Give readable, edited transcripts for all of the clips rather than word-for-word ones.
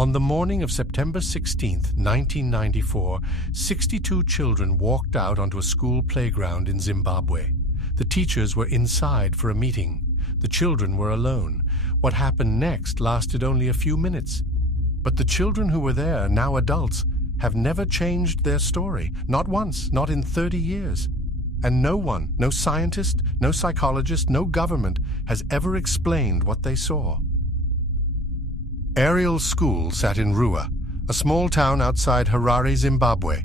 On the morning of September 16, 1994, 62 children walked out onto a school playground in Zimbabwe. The teachers were inside for a meeting. The children were alone. What happened next lasted only a few minutes. But the children who were there, now adults, have never changed their story. Not once, not in 30 years. And no one, no scientist, no psychologist, no government has ever explained what they saw. Ariel School sat in Rua, a small town outside Harare, Zimbabwe.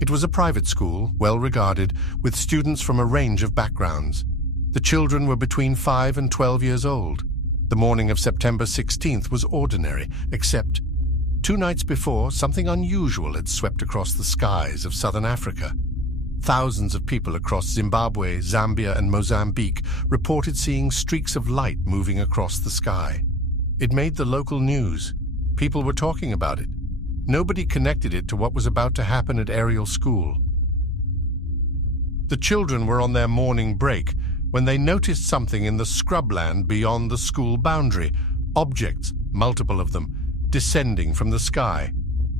It was a private school, well regarded, with students from a range of backgrounds. The children were between 5 and 12 years old. The morning of September 16th was ordinary, except 2 nights before, something unusual had swept across the skies of southern Africa. Thousands of people across Zimbabwe, Zambia, and Mozambique reported seeing streaks of light moving across the sky. It made the local news. People were talking about it. Nobody connected it to what was about to happen at Ariel School. The children were on their morning break when they noticed something in the scrubland beyond the school boundary, objects, multiple of them, descending from the sky.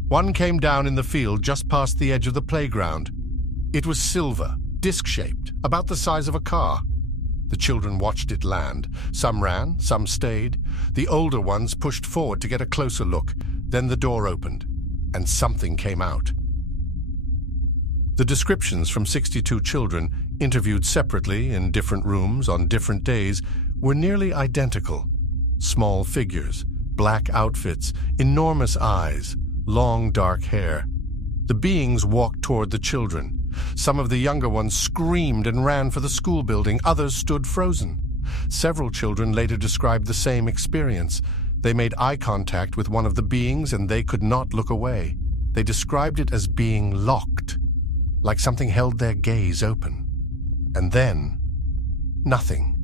One came down in the field just past the edge of the playground. It was silver, disc-shaped, about the size of a car. The children watched it land. Some ran, some stayed. The older ones pushed forward to get a closer look. Then the door opened, and something came out. The descriptions from 62 children, interviewed separately in different rooms on different days, were nearly identical. Small figures, black outfits, enormous eyes, long dark hair. The beings walked toward the children. Some of the younger ones screamed and ran for the school building. Others stood frozen. Several children later described the same experience. They made eye contact with one of the beings and they could not look away. They described it as being locked, like something held their gaze open. And then, nothing.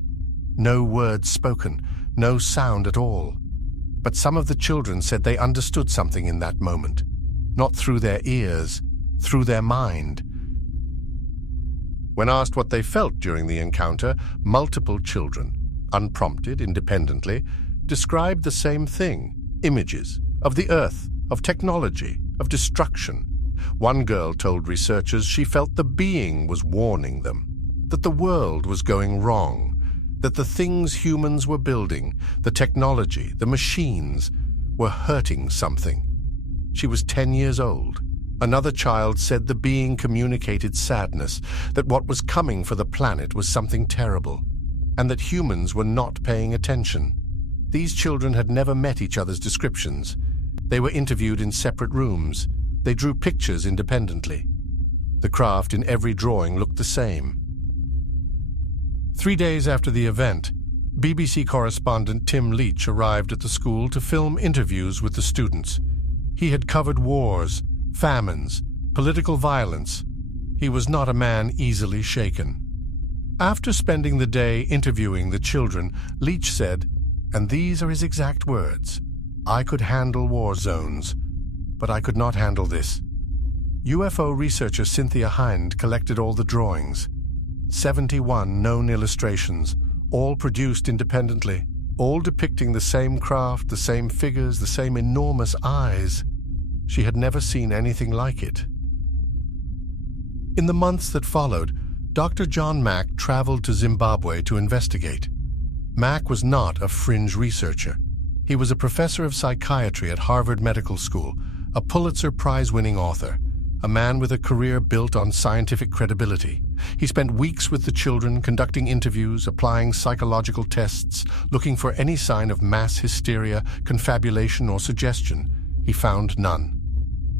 No words spoken, no sound at all. But some of the children said they understood something in that moment. Not through their ears, through their mind. When asked what they felt during the encounter, multiple children, unprompted, independently, described the same thing: images of the earth, of technology, of destruction. One girl told researchers she felt the being was warning them, that the world was going wrong, that the things humans were building, the technology, the machines, were hurting something. She was 10 years old. Another child said the being communicated sadness, that what was coming for the planet was something terrible, and that humans were not paying attention. These children had never met each other's descriptions. They were interviewed in separate rooms. They drew pictures independently. The craft in every drawing looked the same. 3 days after the event, BBC correspondent Tim Leach arrived at the school to film interviews with the students. He had covered wars, famines, political violence. He was not a man easily shaken. After spending the day interviewing the children, Leach said, and these are his exact words, "I could handle war zones, but I could not handle this." UFO researcher Cynthia Hind collected all the drawings. 71 known illustrations, all produced independently, all depicting the same craft, the same figures, the same enormous eyes. She had never seen anything like it. In the months that followed, Dr. John Mack traveled to Zimbabwe to investigate. Mack was not a fringe researcher. He was a professor of psychiatry at Harvard Medical School, a Pulitzer Prize-winning author, a man with a career built on scientific credibility. He spent weeks with the children, conducting interviews, applying psychological tests, looking for any sign of mass hysteria, confabulation, or suggestion. He found none.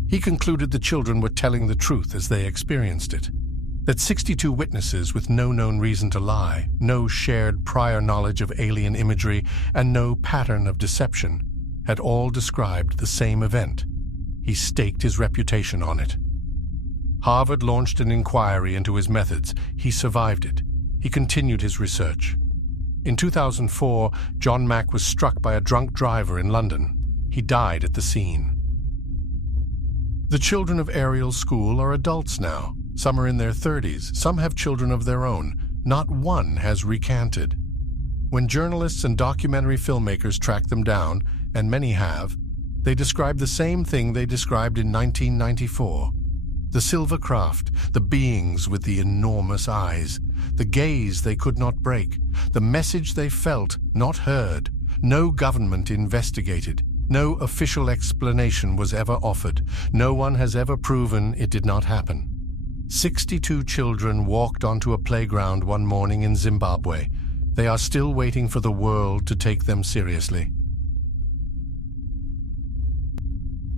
He concluded the children were telling the truth as they experienced it. That 62 witnesses with no known reason to lie, no shared prior knowledge of alien imagery, and no pattern of deception, had all described the same event. He staked his reputation on it. Harvard launched an inquiry into his methods. He survived it. He continued his research. In 2004, John Mack was struck by a drunk driver in London. He died at the scene. The children of Ariel School are adults now. Some are in their 30s. Some have children of their own. Not one has recanted. When journalists and documentary filmmakers track them down, and many have, They describe the same thing they described in 1994. The silver craft, the beings with the enormous eyes, the gaze they could not break, the message they felt, not heard. No government investigated. No official explanation was ever offered. No one has ever proven it did not happen. 62 children walked onto a playground one morning in Zimbabwe. They are still waiting for the world to take them seriously.